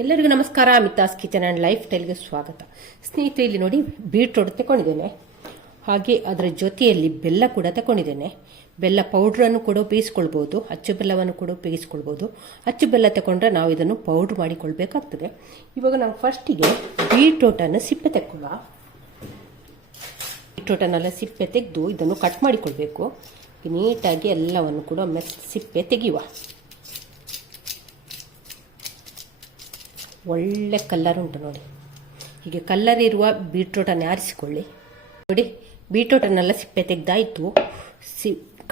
ಎಲ್ಲರಿಗೂ ನಮಸ್ಕಾರ. ಮಿತಾಸ್ kitchen and life ಸ್ಟೈಲ್ಗೆ ಸ್ವಾಗತ. ಸ್ನೇಹಿತರೆ, ಇಲ್ಲಿ ನೋಡಿ ಬೀಟ್ರೋಟ್ ತಗೊಂಡಿದ್ದೇನೆ. ಹಾಗೆ ಅದರ ಜೊತೆಯಲ್ಲಿ ಬೆಲ್ಲ ಕೂಡ ತಗೊಂಡಿದ್ದೇನೆ. ಬೆಲ್ಲ ಪೌಡ್ರನ್ನು ಕೂಡ ಉಪಯೋಗಿಸ್ಕೊಳ್ಬೋದು, ಅಚ್ಚು ಬೆಲ್ಲವನ್ನು ಕೂಡ ಉಪಯೋಗಿಸ್ಕೊಳ್ಬೋದು. ಅಚ್ಚು ಬೆಲ್ಲ ತಗೊಂಡ್ರೆ ನಾವು ಇದನ್ನು ಪೌಡ್ರ್ ಮಾಡಿಕೊಳ್ಬೇಕಾಗ್ತದೆ. ಇವಾಗ ನಾವು ಫಸ್ಟಿಗೆ ಬೀಟ್ರೋಟನ್ನು ಸಿಪ್ಪೆ ತೆಕ್ಕೊಳ್ಳ. ಬೀಟ್ರೋಟನ್ನೆಲ್ಲ ಸಿಪ್ಪೆ ತೆಗೆದು ಇದನ್ನು ಕಟ್ ಮಾಡಿಕೊಳ್ಬೇಕು. ನೀಟಾಗಿ ಎಲ್ಲವನ್ನು ಕೂಡ ಸಿಪ್ಪೆ ತೆಗೆಯುವ. ಒಳ್ಳೆ ಕಲ್ಲರ್ ಉಂಟು ನೋಡಿ. ಹೀಗೆ ಕಲ್ಲರ್ ಇರುವ ಬೀಟ್ರೋಟನ್ನು ಆರಿಸಿಕೊಳ್ಳಿ. ನೋಡಿ, ಬೀಟ್ರೋಟನ್ನೆಲ್ಲ ಸಿಪ್ಪೆ ತೆಗೆದಾಯಿತು.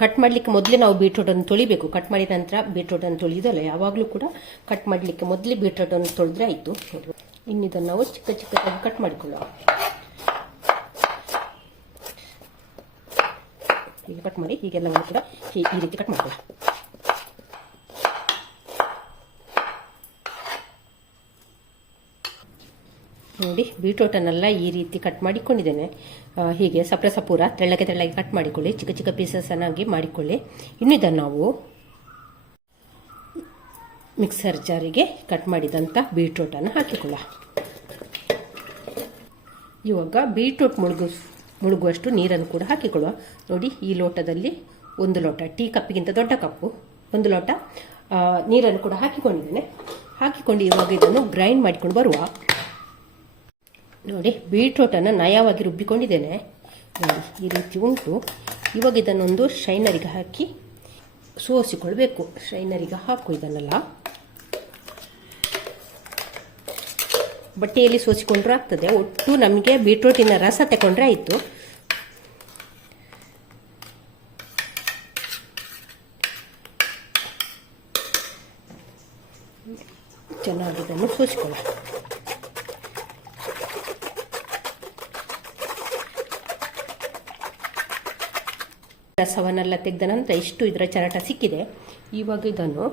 ಕಟ್ ಮಾಡಲಿಕ್ಕೆ ಮೊದಲೇ ನಾವು ಬೀಟ್ರೋಟನ್ನು ತೊಳಿಬೇಕು. ಕಟ್ ಮಾಡಿದ ನಂತರ ಬೀಟ್ರೋಟನ್ನು ತೊಳೆಯೋದಲ್ಲ, ಯಾವಾಗಲೂ ಕೂಡ ಕಟ್ ಮಾಡಲಿಕ್ಕೆ ಮೊದಲೇ ಬೀಟ್ರೋಟನ್ನು ತೊಳೆದ್ರೆ ಆಯಿತು. ಇನ್ನಿದನ್ನು ನಾವು ಚಿಕ್ಕ ಚಿಕ್ಕದಾಗಿ ಕಟ್ ಮಾಡಿಕೊಳ್ಳುವ. ಹೀಗೆ ಕಟ್ ಮಾಡಿ ಹೀಗೆಲ್ಲವನ್ನು ಕೂಡ ಈ ರೀತಿ ಕಟ್ ಮಾಡಿಕೊಳ್ಳುವ. ನೋಡಿ, ಬೀಟ್ರೋಟನ್ನೆಲ್ಲ ಈ ರೀತಿ ಕಟ್ ಮಾಡಿಕೊಂಡಿದ್ದೇನೆ. ಹೀಗೆ ಸಪೂರ ತೆಳ್ಳಗೆ ಕಟ್ ಮಾಡಿಕೊಳ್ಳಿ. ಚಿಕ್ಕ ಚಿಕ್ಕ ಪೀಸಸ್ ಆಗಿ ಮಾಡಿಕೊಳ್ಳಿ. ಇನ್ನು ಇದನ್ನು ನಾವು ಮಿಕ್ಸರ್ ಜಾರಿಗೆ ಕಟ್ ಮಾಡಿದಂಥ ಬೀಟ್ರೋಟನ್ನು ಹಾಕಿಕೊಳ್ಳ. ಇವಾಗ ಬೀಟ್ರೋಟ್ ಮುಳುಗುವಷ್ಟು ನೀರನ್ನು ಕೂಡ ಹಾಕಿಕೊಳ್ಳುವ. ನೋಡಿ, ಈ ಲೋಟದಲ್ಲಿ 1 ಲೋಟ, ಟೀ ಕಪ್ಪಿಗಿಂತ ದೊಡ್ಡ ಕಪ್ಪು 1 ಲೋಟ ನೀರನ್ನು ಕೂಡ ಹಾಕಿಕೊಂಡಿದ್ದೇನೆ. ಹಾಕಿಕೊಂಡು ಇವಾಗ ಇದನ್ನು ಗ್ರೈಂಡ್ ಮಾಡಿಕೊಂಡು ಬರುವ. ನೋಡಿ, ಬೀಟ್ರೋಟನ್ನು ನಯವಾಗಿ ರುಬ್ಬಿಕೊಂಡಿದ್ದೇನೆ. ನೋಡಿ, ಈ ರೀತಿ ಉಂಟು. ಇವಾಗ ಇದನ್ನೊಂದು ಶೈನರಿಗೆ ಹಾಕಿ ಸೋಸಿಕೊಳ್ಬೇಕು. ಶೈನರಿಗೆ ಹಾಕು. ಇದನ್ನೆಲ್ಲ ಬಟ್ಟೆಯಲ್ಲಿ ಸೋಸಿಕೊಂಡ್ರೆ ಆಗ್ತದೆ. ಒಟ್ಟು ನಮಗೆ ಬೀಟ್ರೋಟಿನ ರಸ ತಗೊಂಡ್ರೆ ಆಯಿತು. ಚೆನ್ನಾಗಿ ಇದನ್ನು ಸೋಸಿಕೊಳ್ಳ. ರಸವನ್ನೆಲ್ಲ ತೆಗೆದ ನಂತರ ಇಷ್ಟು ಇದರ ಚರಟ ಸಿಕ್ಕಿದೆ. ಇವಾಗ ಇದನ್ನು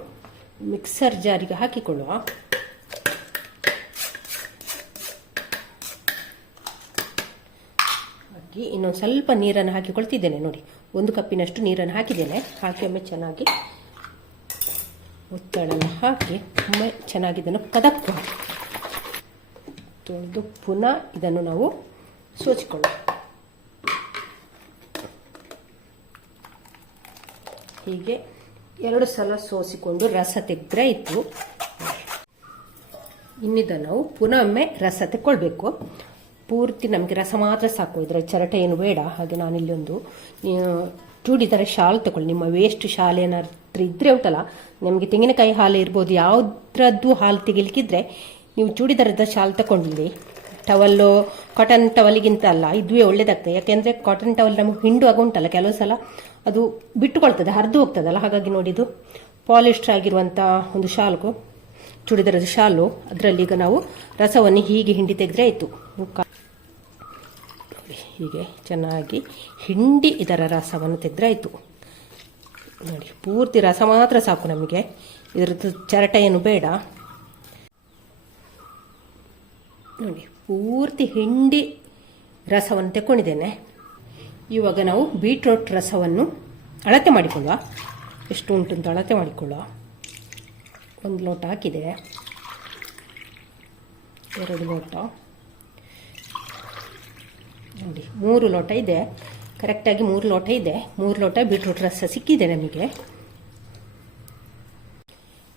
ಮಿಕ್ಸರ್ ಜಾರಿಗೆ ಹಾಕಿಕೊಳ್ಳುವ. ಹಾಕಿ ಇನ್ನೊಂದು ಸ್ವಲ್ಪ ನೀರನ್ನು ಹಾಕಿಕೊಳ್ತಿದ್ದೇನೆ. ನೋಡಿ, 1 ಕಪ್ಪಿನಷ್ಟು ನೀರನ್ನು ಹಾಕಿದ್ದೇನೆ. ಹಾಕಿ ಒಮ್ಮೆ ಚೆನ್ನಾಗಿ ಒತ್ತಡನ್ನು ಹಾಕಿ ಒಮ್ಮೆ ಚೆನ್ನಾಗಿ ಇದನ್ನು ಕದಕ್ಕುವ. ತೊಳೆದು ಪುನಃ ಇದನ್ನು ನಾವು ಸೋಸಿಕೊಳ್ಳುವ. ಹೀಗೆ 2 ಸಲ ಸೋಸಿಕೊಂಡು ರಸ ತೆಗೆದ್ರೆ ಇತ್ತು. ಇನ್ನಿದ ನಾವು ಪುನಃ ಒಮ್ಮೆ ರಸ ತೆಕ್ಕೊಳ್ಬೇಕು. ಪೂರ್ತಿ ನಮಗೆ ರಸ ಮಾತ್ರ ಸಾಕು, ಇದರ ಚರಟ ಏನು ಬೇಡ. ಹಾಗೆ ನಾನಿಲ್ಲಿ ಒಂದು ಚೂಡಿದಾರ ಶಾಲ್ ತಗೊಳ್ಳಿ. ನಿಮ್ಮ ವೇಸ್ಟ್ ಶಾಲ್ ಏನಾದ್ರು ಇದ್ರೆ ಉಂಟಲ್ಲ, ನಮಗೆ ತೆಂಗಿನಕಾಯಿ ಹಾಲು ಇರ್ಬೋದು, ಯಾವುದ್ರದ್ದು ಹಾಲು ತೆಗಿಲಿಕ್ಕಿದ್ರೆ ನೀವು ಚೂಡಿದಾರದ ಶಾಲ್ ತಗೊಂಡಿಲ್ಲಿ. ಟವಲ್ಲು ಕಾಟನ್ ಟವಲಿಗಿಂತ ಅಲ್ಲ, ಇದುವೇ ಒಳ್ಳೇದಾಗ್ತದೆ. ಯಾಕೆಂದರೆ ಕಾಟನ್ ಟವಲ್ ನಮಗೆ ಹಿಂಡುವಾಗ ಉಂಟಲ್ಲ, ಕೆಲವು ಸಲ ಅದು ಬಿಟ್ಟುಕೊಳ್ತದೆ, ಹರಿದು ಹೋಗ್ತದಲ್ಲ. ಹಾಗಾಗಿ ನೋಡಿ, ಇದು ಪಾಲಿಸ್ಟರ್ ಆಗಿರುವಂಥ ಒಂದು ಶಾಲ್ಗು, ಚೂಡಿದಾರದ ಶಾಲು. ಅದರಲ್ಲಿ ಈಗ ನಾವು ರಸವನ್ನು ಹೀಗೆ ಹಿಂಡಿ ತೆಗೆದ್ರೆ ಆಯಿತು. ಹೀಗೆ ಚೆನ್ನಾಗಿ ಹಿಂಡಿ ಇದರ ರಸವನ್ನು ತೆಗೆದ್ರೆ ಆಯಿತು. ನೋಡಿ, ಪೂರ್ತಿ ರಸ ಮಾತ್ರ ಸಾಕು ನಮಗೆ, ಇದರದ್ದು ಚರಟ ಏನು ಬೇಡ. ನೋಡಿ, ಪೂರ್ತಿ ಹಿಂಡಿ ರಸವನ್ನು ತೆಕ್ಕೊಂಡಿದ್ದೇನೆ. ಇವಾಗ ನಾವು ಬೀಟ್ರೋಟ್ ರಸವನ್ನು ಅಳತೆ ಮಾಡಿಕೊಳ್ಳುವ. ಎಷ್ಟು ಉಂಟು ಅಂತ ಅಳತೆ ಮಾಡಿಕೊಳ್ಳುವ. 1 ಲೋಟ ಹಾಕಿದೆ, 2 ಲೋಟ, ನೋಡಿ 3 ಲೋಟ ಇದೆ. ಕರೆಕ್ಟಾಗಿ 3 ಲೋಟ ಇದೆ. 3 ಲೋಟ ಬೀಟ್ರೋಟ್ ರಸ ಸಿಕ್ಕಿದೆ ನಮಗೆ.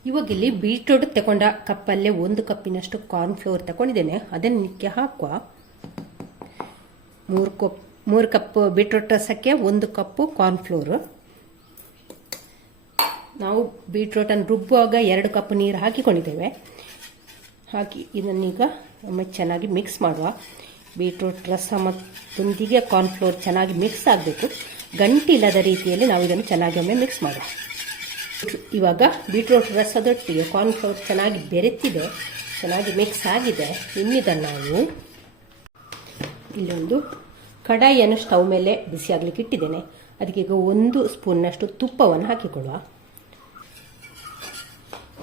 ಇವಾಗ ಇಲ್ಲಿ ಬೀಟ್ರೋಟ್ ತಗೊಂಡ ಕಪ್ಪಲ್ಲೇ 1 ಕಪ್ಪಿನಷ್ಟು ಕಾರ್ನ್ಫ್ಲೋರ್ ತಗೊಂಡಿದ್ದೇನೆ. ಅದನ್ನು ನಿಕ್ಕೆ ಹಾಕುವ. 3 ಕಪ್ ಬೀಟ್ರೋಟ್ ರಸಕ್ಕೆ 1 ಕಪ್ಪು ಕಾರ್ನ್ಫ್ಲೋರ್. ನಾವು ಬೀಟ್ರೋಟನ್ನು ರುಬ್ಬುವಾಗ 2 ಕಪ್ ನೀರು ಹಾಕಿಕೊಂಡಿದ್ದೇವೆ. ಹಾಕಿ ಇದನ್ನೀಗ ಒಮ್ಮೆ ಚೆನ್ನಾಗಿ ಮಿಕ್ಸ್ ಮಾಡುವ. ಬೀಟ್ರೋಟ್ ರಸ ಮತ್ತೊಂದಿಗೆ ಕಾರ್ನ್ಫ್ಲೋರ್ ಚೆನ್ನಾಗಿ ಮಿಕ್ಸ್ ಆಗಬೇಕು. ಗಂಟಿ ಇಲ್ಲದ ರೀತಿಯಲ್ಲಿ ನಾವು ಇದನ್ನು ಚೆನ್ನಾಗಿ ಒಮ್ಮೆ ಮಿಕ್ಸ್ ಮಾಡುವ. ಇವಾಗ ಬೀಟ್ರೋಟ್ ರಸದೊಟ್ಟಿಗೆ ಕಾರ್ನ್ಫ್ಲೋರ್ ಚೆನ್ನಾಗಿ ಬೆರೆತಿದೆ, ಚೆನ್ನಾಗಿ ಮಿಕ್ಸ್ ಆಗಿದೆ. ಇನ್ನಿದನ್ನು ನಾವು ಇಲ್ಲೊಂದು ಕಡಾಯಿಯನ್ನು ಸ್ಟವ್ ಮೇಲೆ ಬಿಸಿ ಆಗಲಿಕ್ಕೆ ಇಟ್ಟಿದ್ದೇನೆ. ಅದಕ್ಕೆ ಈಗ 1 ಸ್ಪೂನ್ನಷ್ಟು ತುಪ್ಪವನ್ನು ಹಾಕಿಕೊಳ್ಳುವ.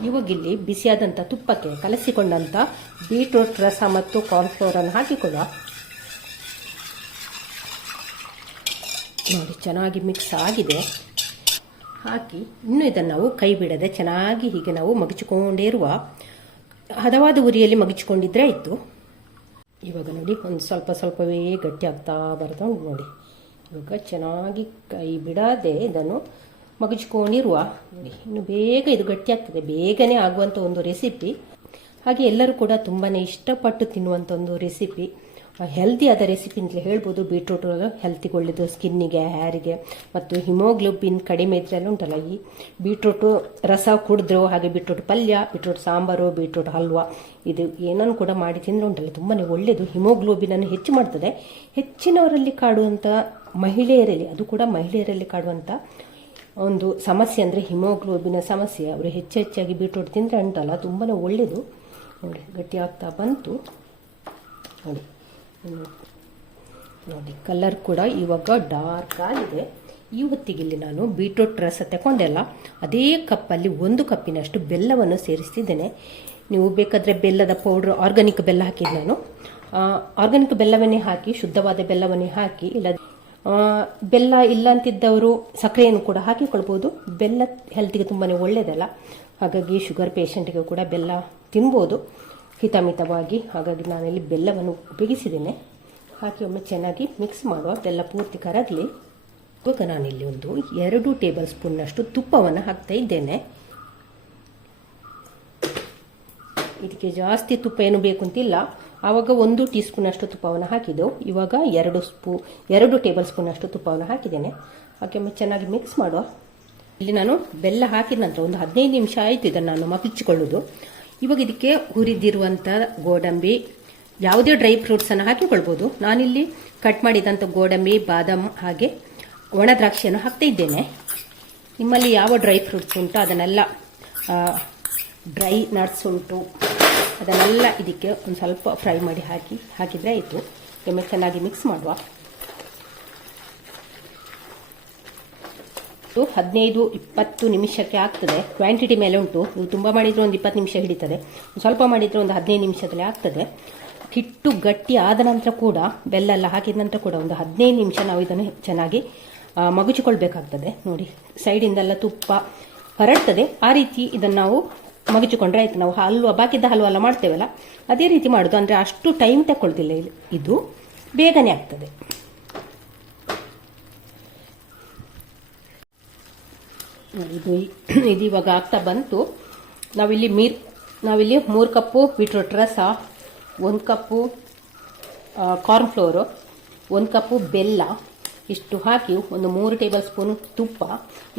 ಇವಾಗಿಲ್ಲಿ ಬಿಸಿಯಾದಂಥ ತುಪ್ಪಕ್ಕೆ ಕಲಸಿಕೊಂಡಂಥ ಬೀಟ್ರೋಟ್ ರಸ ಮತ್ತು ಕಾರ್ನ್ಫ್ಲೋರನ್ನು ಹಾಕಿಕೊಳ್ಳುವ. ನೋಡಿ, ಚೆನ್ನಾಗಿ ಮಿಕ್ಸ್ ಆಗಿದೆ. ಹಾಕಿ ಇನ್ನು ಇದನ್ನು ನಾವು ಕೈ ಬಿಡದೆ ಚೆನ್ನಾಗಿ ಹೀಗೆ ನಾವು ಮಗಚಿಕೊಂಡೇ ಇರುವ. ಹದವಾದ ಉರಿಯಲ್ಲಿ ಮಗಿಚ್ಕೊಂಡಿದ್ರೆ ಆಯಿತು. ಇವಾಗ ನೋಡಿ ಒಂದು ಸ್ವಲ್ಪ ಸ್ವಲ್ಪವೇ ಗಟ್ಟಿ ಆಗ್ತಾ ಬರ್ತಾ ಉಂಟು ನೋಡಿ. ಇವಾಗ ಚೆನ್ನಾಗಿ ಕೈ ಬಿಡದೆ ಇದನ್ನು ಮಗಚ್ಕೊಂಡಿರುವ ನೋಡಿ, ಇನ್ನು ಬೇಗ ಇದು ಗಟ್ಟಿ ಆಗ್ತದೆ. ಬೇಗನೆ ಆಗುವಂಥ ಒಂದು ರೆಸಿಪಿ, ಹಾಗೆ ಎಲ್ಲರೂ ಕೂಡ ತುಂಬಾ ಇಷ್ಟಪಟ್ಟು ತಿನ್ನುವಂಥ ಒಂದು ರೆಸಿಪಿ. ಹೆಲ್ದಿ ಆದ ರೆಸಿಪಿ ಅಂತಲೇ ಹೇಳ್ಬೋದು. ಬೀಟ್ರೂಟ್ ಹೆಲ್ತಿಗೆ ಒಳ್ಳೆಯದು, ಸ್ಕಿನ್ನಿಗೆ, ಹೇರಿಗೆ, ಮತ್ತು ಹಿಮೋಗ್ಲೋಬಿನ್ ಕಡಿಮೆ ಇದ್ರೆಲ್ಲ ಉಂಟಲ್ಲ, ಈ ಬೀಟ್ರೂಟು ರಸ ಕುಡಿದ್ರು, ಹಾಗೆ ಬೀಟ್ರೂಟ್ ಪಲ್ಯ, ಬೀಟ್ರೂಟ್ ಸಾಂಬಾರು, ಬೀಟ್ರೂಟ್ ಹಲ್ವಾ, ಇದು ಏನನ್ನು ಕೂಡ ಮಾಡಿ ತಿಂದರೆ ಉಂಟಲ್ಲ ತುಂಬಾ ಒಳ್ಳೆಯದು. ಹಿಮೋಗ್ಲೋಬಿನನ್ನು ಹೆಚ್ಚು ಮಾಡ್ತದೆ. ಹೆಚ್ಚಿನವರಲ್ಲಿ ಕಾಡುವಂಥ ಮಹಿಳೆಯರಲ್ಲಿ, ಅದು ಕೂಡ ಮಹಿಳೆಯರಲ್ಲಿ ಕಾಡುವಂಥ ಒಂದು ಸಮಸ್ಯೆ ಅಂದರೆ ಹಿಮೋಗ್ಲೋಬಿನ ಸಮಸ್ಯೆ. ಅವರು ಹೆಚ್ಚಾಗಿ ಬೀಟ್ರೂಟ್ ತಿಂದರೆ ಉಂಟಲ್ಲ ತುಂಬಾ ಒಳ್ಳೆಯದು. ನೋಡಿ ಗಟ್ಟಿ ಆಗ್ತಾ ಬಂತು ನೋಡಿ. ನೋಡಿ ಕಲರ್ ಕೂಡ ಇವಾಗ ಡಾರ್ಕ್ ಆಗಿದೆ. ಈ ಹೊತ್ತಿಗೆ ಇಲ್ಲಿ ನಾನು ಬೀಟ್ರೂಟ್ ರಸ ತಗೊಂಡೆಲ್ಲ ಅದೇ ಕಪ್ಪಲ್ಲಿ 1 ಕಪ್ಪಿನಷ್ಟು ಬೆಲ್ಲವನ್ನು ಸೇರಿಸ್ತಿದ್ದೇನೆ. ನೀವು ಬೇಕಾದರೆ ಬೆಲ್ಲದ ಪೌಡ್ರ್, ಆರ್ಗಾನಿಕ್ ಬೆಲ್ಲ ಹಾಕಿದ್ದು ನಾನು. ಆರ್ಗಾನಿಕ್ ಬೆಲ್ಲವನ್ನೇ ಹಾಕಿ, ಶುದ್ಧವಾದ ಬೆಲ್ಲವನ್ನೇ ಹಾಕಿ, ಇಲ್ಲ ಬೆಲ್ಲ ಇಲ್ಲ ಅಂತಿದ್ದವರು ಸಕ್ಕರೆಯನ್ನು ಕೂಡ ಹಾಕಿಕೊಳ್ಬೋದು. ಬೆಲ್ಲ ಹೆಲ್ತಿಗೆ ತುಂಬಾ ಒಳ್ಳೆಯದಲ್ಲ, ಹಾಗಾಗಿ ಶುಗರ್ ಪೇಷಂಟ್ಗೆ ಕೂಡ ಬೆಲ್ಲ ತಿನ್ಬೋದು ಹಿತಮಿತವಾಗಿ. ಹಾಗಾಗಿ ನಾನಿಲ್ಲಿ ಬೆಲ್ಲವನ್ನು ಉಪಯೋಗಿಸಿದ್ದೇನೆ. ಹಾಕಿ ಒಮ್ಮೆ ಚೆನ್ನಾಗಿ ಮಿಕ್ಸ್ ಮಾಡುವ, ಬೆಲ್ಲ ಪೂರ್ತಿ ಕರಗಲಿ. ಇವಾಗ ನಾನಿಲ್ಲಿ ಒಂದು 2 ಟೇಬಲ್ ಸ್ಪೂನ್ನಷ್ಟು ತುಪ್ಪವನ್ನು ಹಾಕ್ತಾ ಇದ್ದೇನೆ. ಇದಕ್ಕೆ ಜಾಸ್ತಿ ತುಪ್ಪ ಏನು ಬೇಕು ಅಂತಿಲ್ಲ. ಆವಾಗ 1 ಟೀ ಸ್ಪೂನಷ್ಟು ತುಪ್ಪವನ್ನು ಹಾಕಿದ್ದೆವು. ಇವಾಗ 2 ಟೇಬಲ್ ಸ್ಪೂನಷ್ಟು ತುಪ್ಪವನ್ನು ಹಾಕಿದ್ದೇನೆ. ಹಾಕಿ ಒಮ್ಮೆ ಚೆನ್ನಾಗಿ ಮಿಕ್ಸ್ ಮಾಡುವ. ಇಲ್ಲಿ ನಾನು ಬೆಲ್ಲ ಹಾಕಿದ ನಂತರ ಒಂದು 15 ನಿಮಿಷ ಆಯಿತು ಇದನ್ನು ನಾನು ಮಗಿಚಿಕೊಳ್ಳೋದು. ಇವಾಗ ಇದಕ್ಕೆ ಹುರಿದಿರುವಂಥ ಗೋಡಂಬಿ, ಯಾವುದೇ ಡ್ರೈ ಫ್ರೂಟ್ಸನ್ನು ಹಾಕಿಕೊಳ್ಬೋದು. ನಾನಿಲ್ಲಿ ಕಟ್ ಮಾಡಿದಂಥ ಗೋಡಂಬಿ, ಬಾದಾಮ್ ಹಾಗೆ ಒಣ ದ್ರಾಕ್ಷಿಯನ್ನು ಹಾಕ್ತಾ ಇದ್ದೇನೆ. ನಿಮ್ಮಲ್ಲಿ ಯಾವ ಡ್ರೈ ಫ್ರೂಟ್ಸ್ ಉಂಟು ಅದನ್ನೆಲ್ಲ, ಡ್ರೈ ನಟ್ಸ್ ಉಂಟು ಅದನ್ನೆಲ್ಲ ಇದಕ್ಕೆ ಒಂದು ಸ್ವಲ್ಪ ಫ್ರೈ ಮಾಡಿ ಹಾಕಿದರೆ ಆಯಿತು. ಒಮ್ಮೆ ಚೆನ್ನಾಗಿ ಮಿಕ್ಸ್ ಮಾಡುವ. 15-20 ನಿಮಿಷಕ್ಕೆ ಆಗ್ತದೆ. ಕ್ವಾಂಟಿಟಿ ಮೇಲೆ ಉಂಟು. ನೀವು ತುಂಬ ಮಾಡಿದರೆ ಒಂದು 20 ನಿಮಿಷ ಹಿಡಿತದೆ, ಸ್ವಲ್ಪ ಮಾಡಿದರೆ ಒಂದು 15 ನಿಮಿಷದಲ್ಲಿ ಆಗ್ತದೆ. ಹಿಟ್ಟು ಗಟ್ಟಿ ಆದ ನಂತರ ಕೂಡ, ಬೆಲ್ಲ ಎಲ್ಲ ಹಾಕಿದ ನಂತರ ಕೂಡ ಒಂದು 15 ನಿಮಿಷ ನಾವು ಇದನ್ನು ಚೆನ್ನಾಗಿ ಮಗುಚಿಕೊಳ್ಬೇಕಾಗ್ತದೆ. ನೋಡಿ ಸೈಡಿಂದೆಲ್ಲ ತುಪ್ಪ ಹರಡ್ತದೆ. ಆ ರೀತಿ ಇದನ್ನು ನಾವು ಮಗುಚಿಕೊಂಡ್ರೆ ಆಯ್ತು. ನಾವು ಬಾಕಿದ್ದ ಹಲ್ವಾ ಎಲ್ಲ ಮಾಡ್ತೇವಲ್ಲ ಅದೇ ರೀತಿ ಮಾಡೋದು. ಅಂದರೆ ಅಷ್ಟು ಟೈಮ್ ತಗೊಳ್ತಿಲ್ಲ, ಇದು ಬೇಗನೆ ಆಗ್ತದೆ. ಇದು ಇವಾಗ ಆಗ್ತಾ ಬಂತು. ನಾವಿಲ್ಲಿ 3 ಕಪ್ಪು ಬೀಟ್ರೂಟ್ ರಸ, 1 ಕಪ್ಪು ಕಾರ್ನ್ ಫ್ಲೋರು, 1 ಕಪ್ಪು ಬೆಲ್ಲ ಇಷ್ಟು ಹಾಕಿ, ಒಂದು 3 ಟೇಬಲ್ ಸ್ಪೂನ್ ತುಪ್ಪ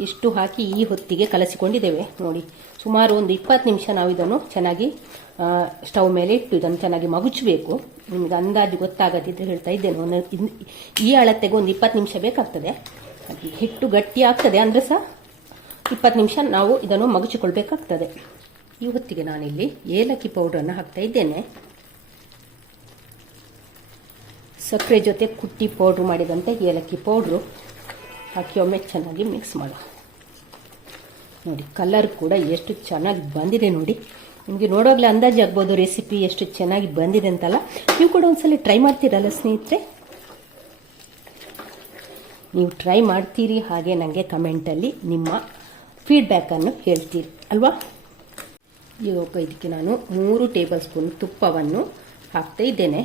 ಇಷ್ಟು ಹಾಕಿ ಈ ಹೊತ್ತಿಗೆ ಕಲಸಿಕೊಂಡಿದ್ದೇವೆ. ನೋಡಿ ಸುಮಾರು ಒಂದು 20 ನಿಮಿಷ ನಾವು ಇದನ್ನು ಚೆನ್ನಾಗಿ ಸ್ಟವ್ ಮೇಲೆ ಇಟ್ಟು ಇದನ್ನು ಚೆನ್ನಾಗಿ ಮಗುಚಬೇಕು. ನಿಮಗೆ ಅಂದಾಜು ಗೊತ್ತಾಗದಿದ್ರೆ ಹೇಳ್ತಾ ಇದ್ದೇನೆ. ಈ ಅಳತೆಗೆ ಒಂದು 20 ನಿಮಿಷ ಬೇಕಾಗ್ತದೆ. ಹಿಟ್ಟು ಗಟ್ಟಿ ಆಗ್ತದೆ ಅಂದರೆ ಸಹ 20 ನಿಮಿಷ ನಾವು ಇದನ್ನು ಮಗುಚಿಕೊಳ್ಬೇಕಾಗ್ತದೆ. ಈ ಹೊತ್ತಿಗೆ ನಾನಿಲ್ಲಿ ಏಲಕ್ಕಿ ಪೌಡ್ರನ್ನು ಹಾಕ್ತಾ ಇದ್ದೇನೆ. ಸಕ್ಕರೆ ಜೊತೆ ಕುಟ್ಟಿ ಪೌಡ್ರ್ ಮಾಡಿದಂಥ ಏಲಕ್ಕಿ ಪೌಡ್ರು ಹಾಕಿ ಒಮ್ಮೆ ಚೆನ್ನಾಗಿ ಮಿಕ್ಸ್ ಮಾಡುವ. ನೋಡಿ ಕಲರ್ ಕೂಡ ಎಷ್ಟು ಚೆನ್ನಾಗಿ ಬಂದಿದೆ ನೋಡಿ. ನಿಮಗೆ ನೋಡೋಗ್ಲೇ ಅಂದಾಜು ಆಗ್ಬೋದು ರೆಸಿಪಿ ಎಷ್ಟು ಚೆನ್ನಾಗಿ ಬಂದಿದೆ ಅಂತಲ್ಲ. ನೀವು ಕೂಡ ಒಂದ್ಸಲ ಟ್ರೈ ಮಾಡ್ತೀರಲ್ಲ ಸ್ನೇಹಿತರೆ. ನೀವು ಟ್ರೈ ಮಾಡ್ತೀರಿ, ಹಾಗೆ ನನಗೆ ಕಮೆಂಟಲ್ಲಿ ನಿಮ್ಮ ಫೀಡ್ಬ್ಯಾಕನ್ನು ಹೇಳ್ತೀರಿ ಅಲ್ವಾ. ಇವಾಗ ಇದಕ್ಕೆ ನಾನು 3 ಟೇಬಲ್ ಸ್ಪೂನ್ ತುಪ್ಪವನ್ನು ಹಾಕ್ತಾ ಇದ್ದೇನೆ.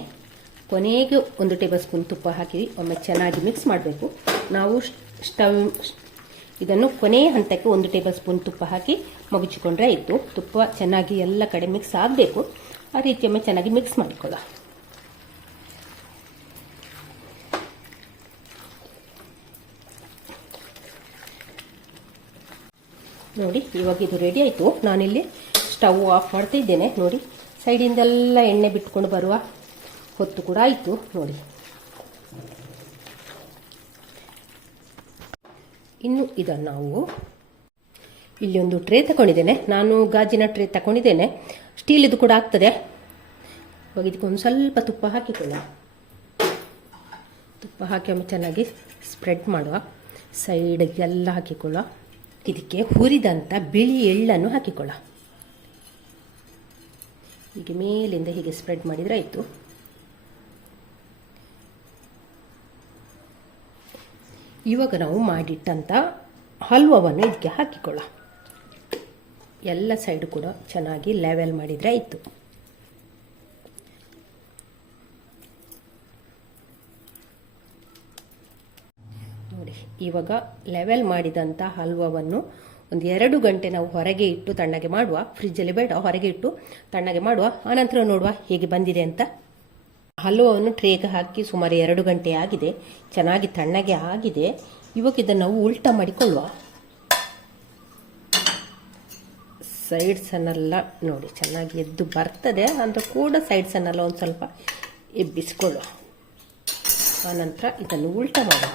ಕೊನೆಗೆ 1 ಟೇಬಲ್ ಸ್ಪೂನ್ ತುಪ್ಪ ಹಾಕಿ ಒಮ್ಮೆ ಚೆನ್ನಾಗಿ ಮಿಕ್ಸ್ ಮಾಡಬೇಕು. ನಾವು ಇದನ್ನು ಕೊನೆಯ ಹಂತಕ್ಕೆ 1 ಟೇಬಲ್ ಸ್ಪೂನ್ ತುಪ್ಪ ಹಾಕಿ ಮಗುಚಿಕೊಂಡ್ರೆ ಆಯಿತು. ತುಪ್ಪ ಚೆನ್ನಾಗಿ ಎಲ್ಲ ಕಡೆ ಮಿಕ್ಸ್ ಆಗಬೇಕು. ಆ ರೀತಿ ಒಮ್ಮೆ ಚೆನ್ನಾಗಿ ಮಿಕ್ಸ್ ಮಾಡಿಕೊಳ್ಳ. ನೋಡಿ ಇವಾಗ ಇದು ರೆಡಿ ಆಯಿತು. ನಾನಿಲ್ಲಿ ಸ್ಟವ್ ಆಫ್ ಮಾಡ್ತಾ ಇದ್ದೇನೆ. ನೋಡಿ ಸೈಡಿಂದೆಲ್ಲ ಎಣ್ಣೆ ಬಿಟ್ಕೊಂಡು ಬರುವ ಹೊತ್ತು ಕೂಡ ಆಯಿತು. ನೋಡಿ ಇನ್ನು ಇದನ್ನು ನಾವು ಇಲ್ಲಿ ಒಂದು ಟ್ರೇ ತಗೊಂಡಿದ್ದೇನೆ. ನಾನು ಗಾಜಿನ ಟ್ರೇ ತಗೊಂಡಿದ್ದೇನೆ. ಸ್ಟೀಲ್ ಇದು ಕೂಡ ಆಗ್ತದೆ. ಇವಾಗ ಇದಕ್ಕೆ ಒಂದು ಸ್ವಲ್ಪ ತುಪ್ಪ ಹಾಕಿಕೊಳ್ಳ. ತುಪ್ಪ ಹಾಕಿ ಒಮ್ಮೆ ಚೆನ್ನಾಗಿ ಸ್ಪ್ರೆಡ್ ಮಾಡುವ. ಸೈಡಿಗೆಲ್ಲ ಹಾಕಿಕೊಳ್ಳ. ಇದಕ್ಕೆ ಹುರಿದಂಥ ಬಿಳಿ ಎಳ್ಳನ್ನು ಹಾಕಿಕೊಳ್ಳ. ಹೀಗೆ ಮೇಲಿಂದ ಹೀಗೆ ಸ್ಪ್ರೆಡ್ ಮಾಡಿದರೆ ಆಯಿತು. ಇವಾಗ ನಾವು ಮಾಡಿಟ್ಟಂಥ ಹಲ್ವವನ್ನು ಇದಕ್ಕೆ ಹಾಕಿಕೊಳ್ಳ. ಎಲ್ಲ ಸೈಡು ಕೂಡ ಚೆನ್ನಾಗಿ ಲೆವೆಲ್ ಮಾಡಿದರೆ ಆಯಿತು. ನೋಡಿ, ಇವಾಗ ಲೆವೆಲ್ ಮಾಡಿದಂಥ ಹಲ್ವವನ್ನು ಒಂದು 2 ಗಂಟೆ ನಾವು ಹೊರಗೆ ಇಟ್ಟು ತಣ್ಣಗೆ ಮಾಡುವ. ಫ್ರಿಜ್ಜಲ್ಲಿ ಬೇಡ, ಹೊರಗೆ ಇಟ್ಟು ತಣ್ಣಗೆ ಮಾಡುವ. ಆನಂತರ ನೋಡುವ ಹೇಗೆ ಬಂದಿದೆ ಅಂತ. ಹಲ್ವವನ್ನು ಟ್ರೇಗೆ ಹಾಕಿ ಸುಮಾರು 2 ಗಂಟೆ ಆಗಿದೆ, ಚೆನ್ನಾಗಿ ತಣ್ಣಗೆ ಆಗಿದೆ. ಇವಾಗ ಇದನ್ನು ನಾವು ಉಲ್ಟಾ ಮಾಡಿಕೊಳ್ಳುವ. ಸೈಡ್ಸನ್ನೆಲ್ಲ ನೋಡಿ ಚೆನ್ನಾಗಿ ಎದ್ದು ಬರ್ತದೆ, ಅಂತ ಕೂಡ ಸೈಡ್ಸನ್ನೆಲ್ಲ ಒಂದು ಸ್ವಲ್ಪ ಎಬ್ಬಿಸಿಕೊಳ್ಳುವ. ಆನಂತರ ಇದನ್ನು ಉಲ್ಟಾ ಮಾಡುವ.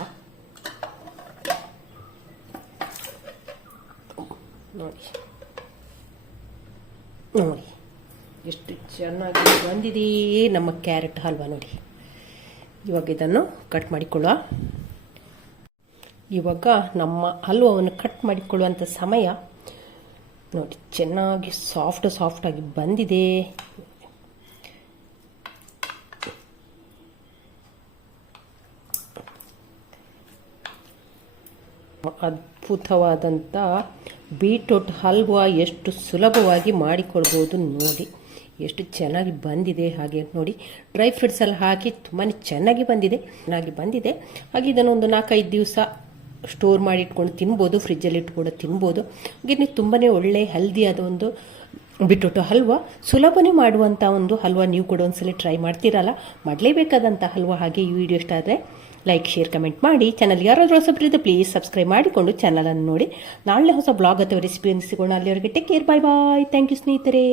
ನೋಡಿ ನೋಡಿ ಎಷ್ಟು ಚೆನ್ನಾಗಿ ಬಂದಿದೆ ನಮ್ಮ ಕ್ಯಾರೆಟ್ ಹಲ್ವ. ನೋಡಿ, ಇವಾಗ ಇದನ್ನು ಕಟ್ ಮಾಡಿಕೊಳ್ಳುವ. ಇವಾಗ ನಮ್ಮ ಹಲ್ವವನ್ನು ಕಟ್ ಮಾಡಿಕೊಳ್ಳುವಂಥ ಸಮಯ. ನೋಡಿ, ಚೆನ್ನಾಗಿ ಸಾಫ್ಟಾಗಿ ಬಂದಿದೆ. ಅದ್ಭುತವಾದಂಥ ಬೀಟ್ರೂಟ್ ಹಲ್ವಾ ಎಷ್ಟು ಸುಲಭವಾಗಿ ಮಾಡಿಕೊಳ್ಬೋದು ನೋಡಿ, ಎಷ್ಟು ಚೆನ್ನಾಗಿ ಬಂದಿದೆ. ಹಾಗೆ ನೋಡಿ, ಡ್ರೈ ಫ್ರೂಟ್ಸ್ ಎಲ್ಲ ಹಾಕಿ ತುಂಬಾ ಚೆನ್ನಾಗಿ ಬಂದಿದೆ. ಹಾಗೆ ಇದನ್ನು ಒಂದು 4-5 ದಿವಸ ಸ್ಟೋರ್ ಮಾಡಿ ಇಟ್ಕೊಂಡು ತಿನ್ಬೋದು, ಫ್ರಿಜ್ಜಲ್ಲಿ ಇಟ್ಕೊಂಡು ತಿನ್ಬೋದು. ಹಾಗೆ ತುಂಬಾ ಒಳ್ಳೆ ಹೆಲ್ದಿಯಾದ ಒಂದು ಬೀಟ್ರೂಟ್ ಹಲ್ವಾ, ಸುಲಭನೇ ಮಾಡುವಂಥ ಒಂದು ಹಲ್ವಾ. ನೀವು ಕೂಡ ಒಂದ್ಸಲ ಟ್ರೈ ಮಾಡ್ತೀರಲ್ಲ, ಮಾಡಲೇಬೇಕಾದಂಥ ಹಲ್ವಾ. ಹಾಗೆ ಈ ವಿಡಿಯೋ ಇಷ್ಟ ಆದರೆ ಲೈಕ್, ಶೇರ್, ಕಮೆಂಟ್ ಮಾಡಿ. ಚಾನಲ್ಗೆ ಯಾರಾದರೂ ಹೊಸಬರಿದ್ದರೆ ಪ್ಲೀಸ್ ಸಬ್ಸ್ಕ್ರೈಬ್ ಮಾಡಿಕೊಂಡು ಚಾನಲನ್ನು ನೋಡಿ. ನಾಳೆ ಹೊಸ ಬ್ಲಾಗ್ ಅಥವಾ ರೆಸಿಪಿಯನ್ನು ಸಿಗೋಣ. ಅಲ್ಲಿವರೆಗೆ take care, bye bye. Thank you ಸ್ನೇಹಿತರೆ.